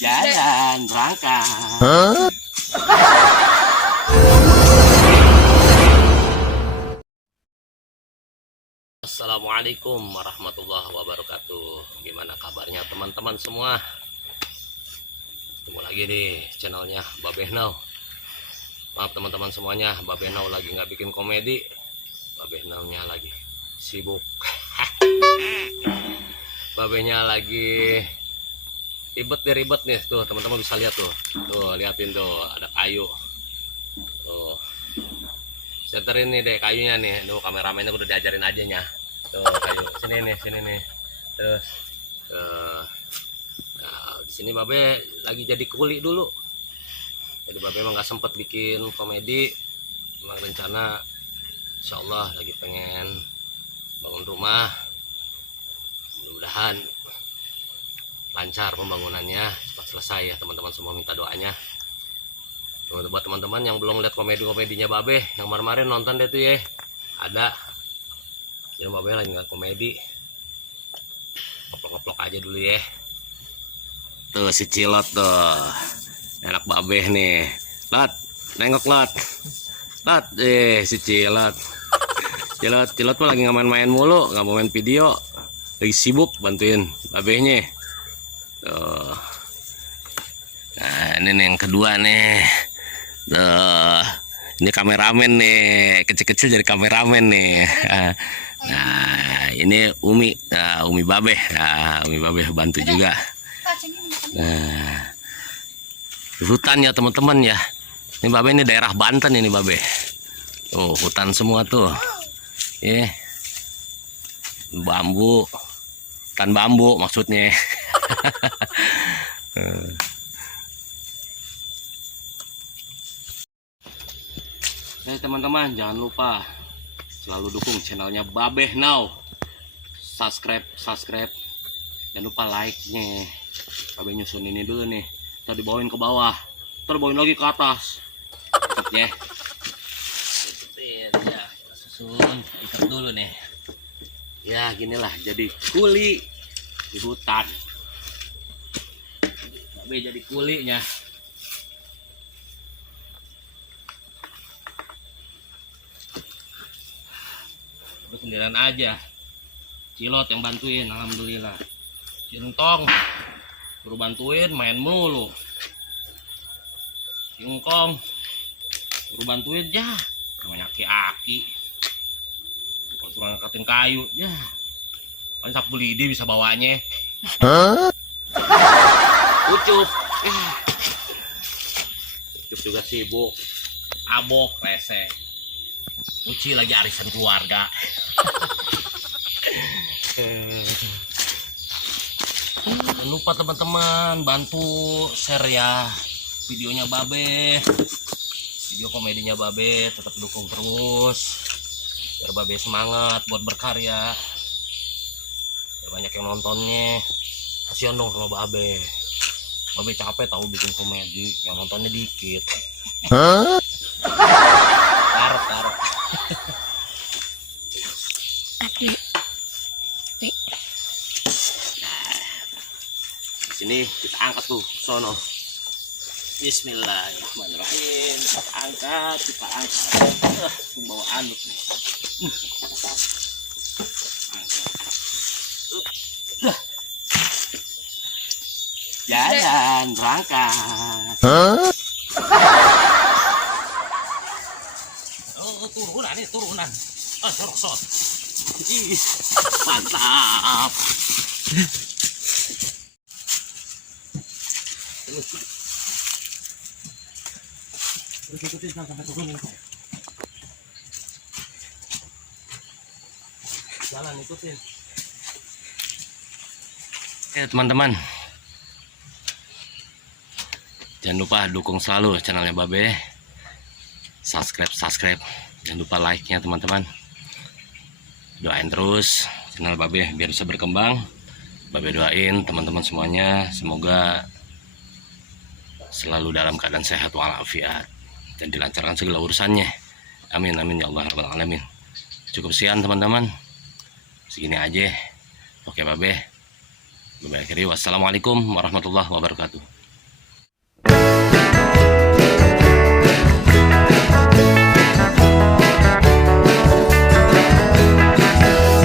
Jalan berangkat. Assalamualaikum warahmatullahi wabarakatuh. Gimana kabarnya teman-teman semua? Ketemu lagi di channelnya Babeh Now. Maaf teman-teman semuanya, Babeh Now lagi nggak bikin komedi. Babeh Now-nya lagi sibuk. Babehnya lagi ribet nih tuh, teman-teman bisa lihat tuh. Tuh, liatin tuh, ada kayu. Tuh. Seterin nih deh kayunya nih. Tuh, kameramennya udah diajarin aja nya. Tuh, kayu. Sini nih. Terus nah, di sini Babe lagi jadi kuli dulu. Jadi Babe emang nggak sempet bikin komedi. Emang rencana insyaallah lagi pengen bangun rumah. Mudah-mudahan lancar pembangunannya, cepat selesai ya teman-teman semua, minta doanya. Buat teman-teman yang belum lihat komedinya Babe, yang kemarin nonton deh tuh ya, ada. Jadi Babe lagi nggak komedi, ngeplok-ngeplok aja dulu ya. Tuh si Cilot tuh, anak Babe nih. Lot, nengok Lot, si Cilot. Cilot mah lagi nggak main-main mulu, nggak mau main video, lagi sibuk bantuin Babehnya. Tuh. Nah ini nih yang kedua nih. Tuh. Ini kameramen nih, kecil-kecil jadi kameramen nih. Nah ini Umi, Umi Babeh. Nah, Umi Babeh bantu juga. Nah, hutan ya teman-teman ya. Ini Babeh ini daerah Banten ini Babeh. Tuh hutan semua tuh. Bambu, hutan bambu maksudnya. Teman-teman jangan lupa selalu dukung channelnya Babeh Now, subscribe, jangan lupa like-nya. Babeh nyusun ini dulu nih, tadi bawain ke bawah, terbawain lagi ke atas ya. Ya susun ikat dulu nih ya, ginilah jadi kuli di hutan. Babeh jadi kulinya. Terus sendirian aja. Cilot yang bantuin, alhamdulillah. Cintong suruh bantuin, main mulu. Singkong suruh bantuin, ya namanya aki-aki. Kalau suruh ngangkatin kayu, ya paling sak belidi bisa bawanya. Ucup juga sibuk, abok rese. Uci lagi arisan keluarga. Jangan lupa teman-teman bantu share ya videonya Babe, video komedinya Babe, tetap dukung terus biar Babe semangat buat berkarya, biar banyak yang nontonnya. Kasihan dong sama Babe capek tahu bikin komedi, yang nontonnya dikit. Taruh. Di sini kita angkat tuh sono. Bismillahirrahmanirrahim. Kita angkat. Bawa anduk nih. Jalan berangkat. Turunan. Sorok. Mantap. Ikutin sampai turunin. Jalan ikutin. Teman-teman, jangan lupa dukung selalu channelnya Babe. Subscribe. Jangan lupa like-nya teman-teman. Doain terus channel Babe biar bisa berkembang. Babe doain teman-teman semuanya semoga selalu dalam keadaan sehat walafiat dan dilancarkan segala urusannya. Amin ya Allah rabbal alamin. Cukup sekian teman-teman, segini aja. Oke Babe akhiri, wassalamualaikum warahmatullahi wabarakatuh.